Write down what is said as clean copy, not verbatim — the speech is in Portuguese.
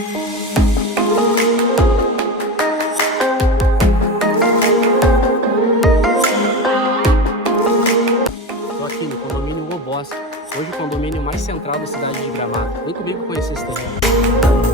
Estou aqui no condomínio O Bosque, hoje o condomínio mais central da cidade de Gramado. Vem comigo conhecer esse terreno.